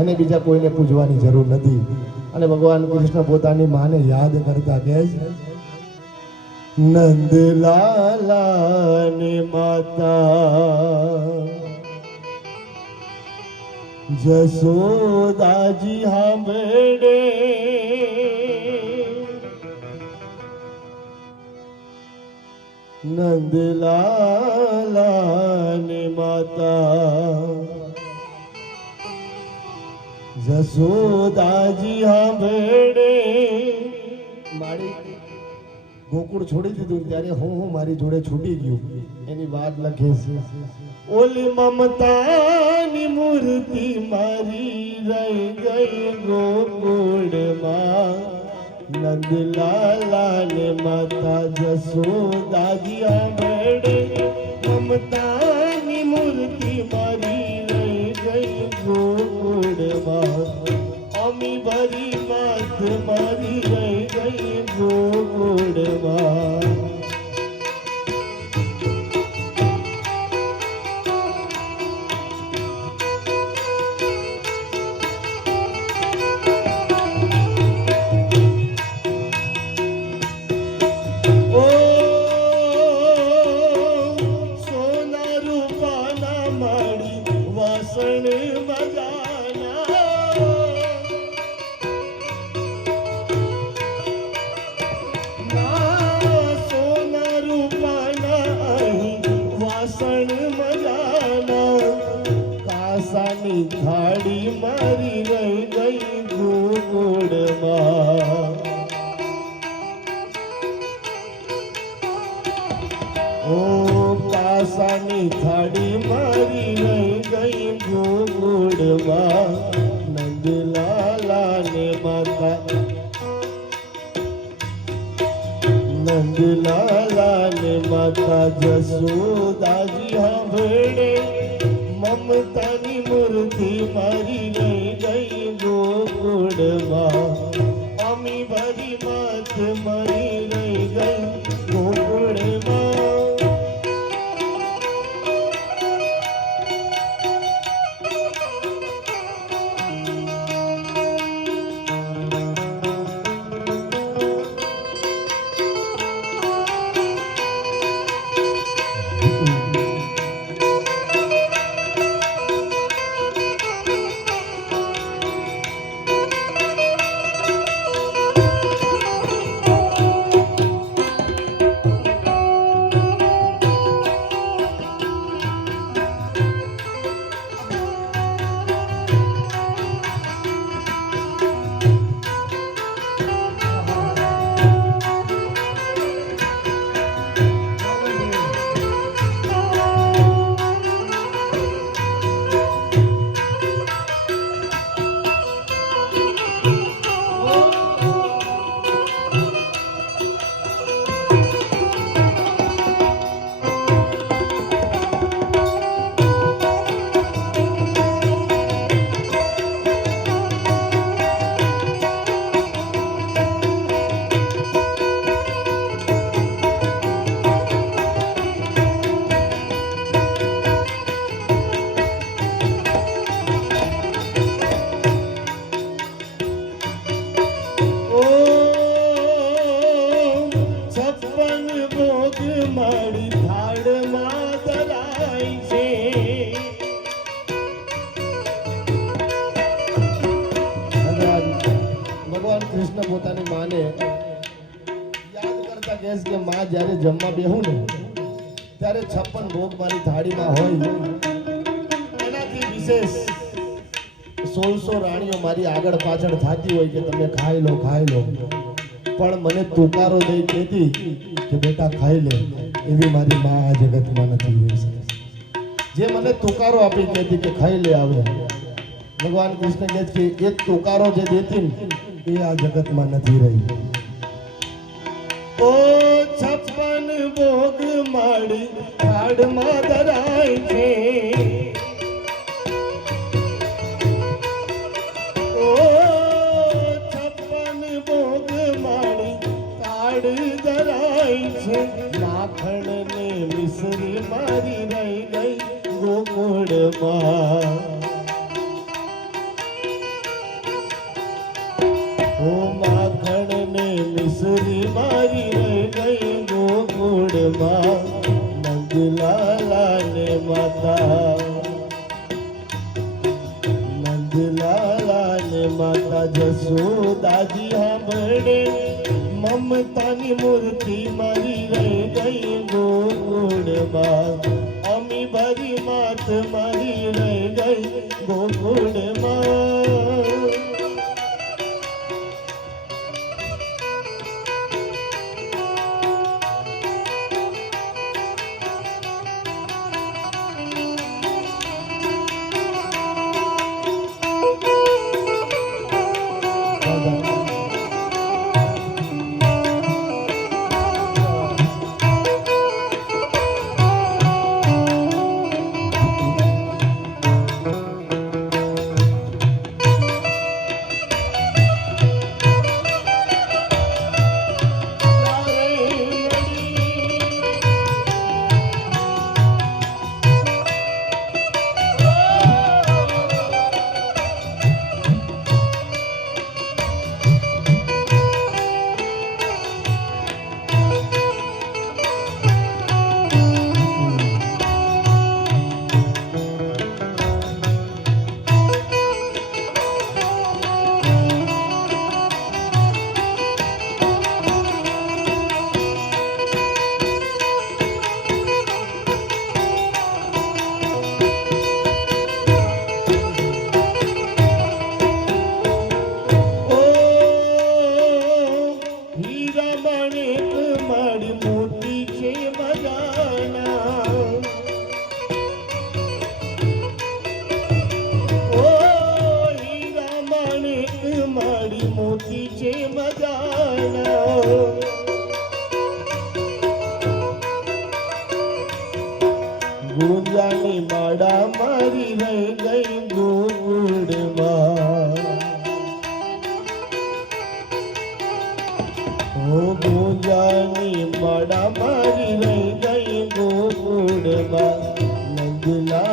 એને બીજા કોઈને પૂજવાની જરૂર નથી. અને ભગવાન કૃષ્ણ પોતાની માને યાદ કરતા કહે છે, નંદલાલાની માતા જસોદાજી હાંભળે, નંદલાલાની માતા જસોદાજી હાંભળે. મારી ગોકુળ છોડી દીધું ત્યારે હું મારી જોડે છૂટી ગયું એની વાત લખે છે. ઓલી મમતાની મૂર્તિ મારી રહી ગઈ ગોકુળમાં, નંદલાલાને માતા જસોદાજી હાંભળે. મમતાની મૂર્તિ મારી રહી ગઈ ગોકુળમાં, અમી ભરી માથ મારી રહી ગઈ ગોકુળમાં. થાળી મારી રહી ગઈ ગોકુળમાં. ઓ કાસાની થાળી મારી રહી ગઈ ગોકુળમાં, નંદલાલાને માતા નંદલાલાને માતા જસોદાજી હાંભળે. મમતાની મૂર્તિ મારી રહી ગઈ ગોકુળમાં, અમી ભરી માથ મારી રહી ગઈ ગોકુળમાં. કૃષ્ણ પોતાની માને યાદ કરતા કહે છે કે માં જ્યારે જમવા બેહું ને ત્યારે 56 ભોગ મારી થાળીમાં હોય, એનાથી વિશેષ 1600 રાણીઓ મારી આગળ પાછળ થતી હોય કે તમે ખાઈ લો ખાઈ લો, પણ મને તુકારો દઈ કહેતી કે બેટા ખાઈ લે, એવી મારી માં આ જગતમાં નથી રહી. જે મને તુકારો આપી કહેતી કે ખાઈ લે, આવે ભગવાન કૃષ્ણ કહે છે કે એક તુકારો જે દેતી એ આ જગતમાં નથી રહી. ઓ 56 ભોગ માડી થાળમાં ધરાય છે, ઓ 56 ભોગ માડી થાળ ધરાય છે, માખણ ને મિશ્રી મારી રહી ગઈ ગોકુળમાં. સસરી મારી રહી ગઈ ગોકુળમાં નંદલાલાને માતા નંદલાલાને માતા જસોદાજી સાંભળે મમતાની મૂર્તિ મારી રહી ગઈ ગોકુળમાં અમી ભરી માત મારી રહી ગઈ ગોકુળમાં મોતી છે મજાના ગુંજાની માળા મારી રહી ગઈ ગોકુળમાં ઓ ગુંજાની માળા મારી રહી ગઈ ગોકુળમાં નંદલા